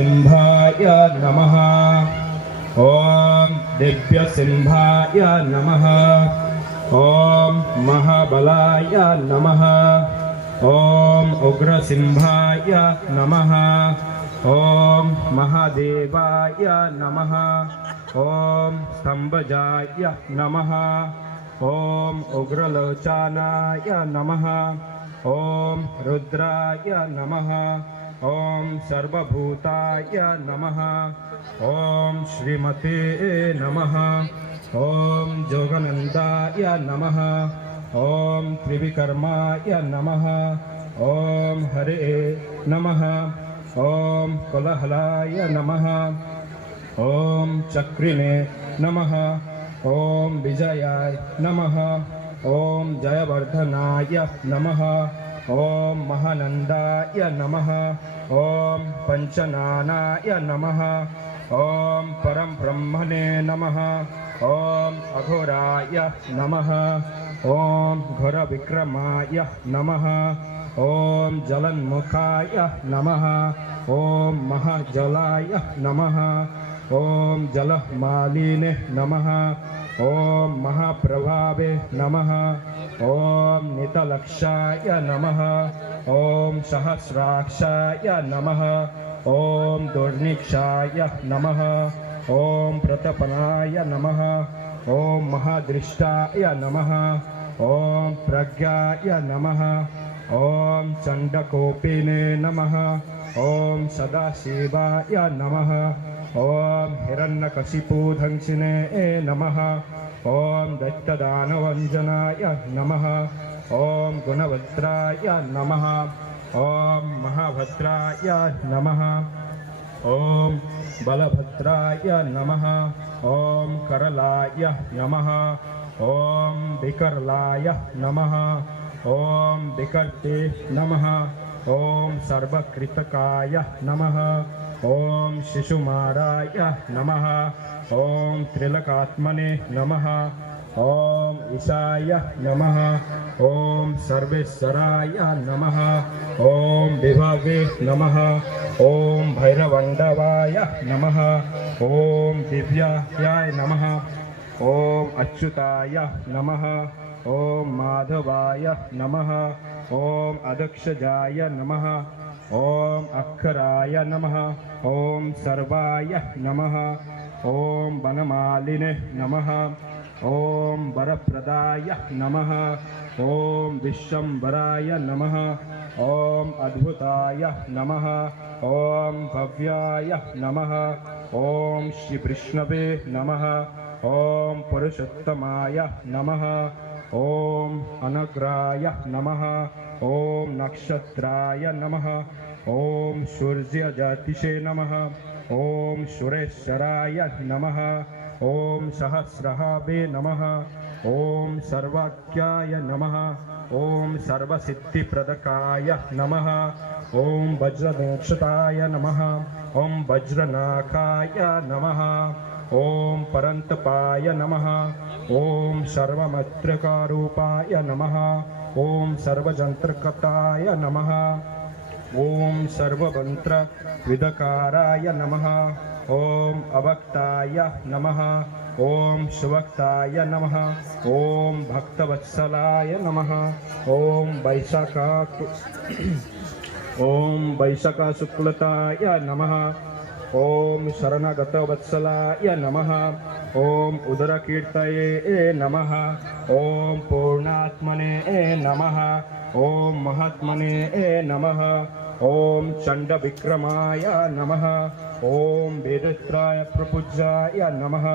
महासिंहाय नमः। ॐ दिव्यसिंहाय नमः। ॐ महाबलाय नमः। ॐ उग्रसिंहाय नमः। ॐ महादेवाय नमः। ॐ स्तंभजाय नमः। ॐ उग्रलोचनाय नमः। ॐ रुद्राय नमः। ॐ सर्वभूताय नमः। ॐ श्रीमते नमः। ॐ जोगनन्दाय नमः। ॐ त्रिविक्रमाय नमः। ॐ हरे नमः। ॐ कोलाहलाय नमः। ॐ चक्रिणे नमः। ॐ विजयाय नमः। ॐ जयवर्धनाय नमः। ॐ महानन्दाय नमः। ॐ पंचनानाय नमः। ॐ परम ब्रह्मणे नमः। ॐ अघोराय नमः। ॐ घोरविक्रमाय नमः। ॐ जलन्मुखाय नमः। ॐ महाजलाय नमः। ॐ जलमालिने नमः। ॐ महाप्रभावे नमः। ॐ नितलक्षाय नमः। ॐ सहस्राक्षाय नमः। ॐ दुर्निक्षाय नमः। ॐ प्रतपनाय नमः। ॐ महादृष्टाय नमः। ॐ प्रज्ञाय नमः। ॐ चण्डकोपिने नमः। ॐ सदाशिवाय नमः। ॐ हिरण्यकशिपुधंसिने नमः। ॐ दैत्यदानवञ्जनाय नमः। ॐ गुणभद्राय नमः। ॐ महाभद्राय नमः। ॐ बलभद्राय नमः। ॐ करलाय नमः। ॐ विकरलाय नमः। ॐ विकर्ते नमः। ॐ सर्वकृतकाय नमः। ॐ शिशुमाराय नमः। ॐ त्रिलकात्मने नमः। ॐ ईशाय नमः। ॐ सर्वेश्वराय नमः। ॐ विभवे नमः। ॐ भैरवण्डवाय नमः। ॐ दिव्याय नमः। ॐ अच्युताय नमः। ॐ माधवाय नमः। ॐ अदक्षजाय नमः। ॐ अक्षराय नमः। ॐ सर्वाय नमः। ॐ वनमालिने नमः। ॐ वरप्रदाय नमः। ॐ विश्वम्भराय नमः। ॐ अद्भुताय नमः। ॐ भव्याय नमः। ॐ श्रीविष्णवे नमः। ॐ पुरुषोत्तमाय नमः। ॐ अनग्राय नमः। ॐ नक्षत्राय नमः। ॐ सूर्यज्योतिषे नमः। ॐ सुरेश्वराय नमः। ॐ सहस्रहावे नमः। ॐ सर्वाख्याय नमः। ॐ सर्वसिद्धिप्रदकाय नमः। ॐ वज्रदंशताय नमः। ॐ वज्रनाखाय नमः। ॐ परन्तपाय नमः। ॐ सर्वमत्रकारूपाय नमः। ॐ सर्वजन्त्रकताय नमः। ॐ सर्वमन्त्रविदकाराय नमः। ॐ अवक्ताय नमः। ॐ सुवक्ताय नमः। ॐ भक्तवत्सलाय नमः। ॐ वैशाखशुक्लताय नमः। ॐ शरणगतवत्सलाय नमः। ॐ उदरकीर्तये नमः। ॐ पूर्णात्मने नमः। ॐ महात्मने नमः। ॐ चण्डविक्रमाय नमः। ॐ वेदत्राय प्रपूज्याय नमः।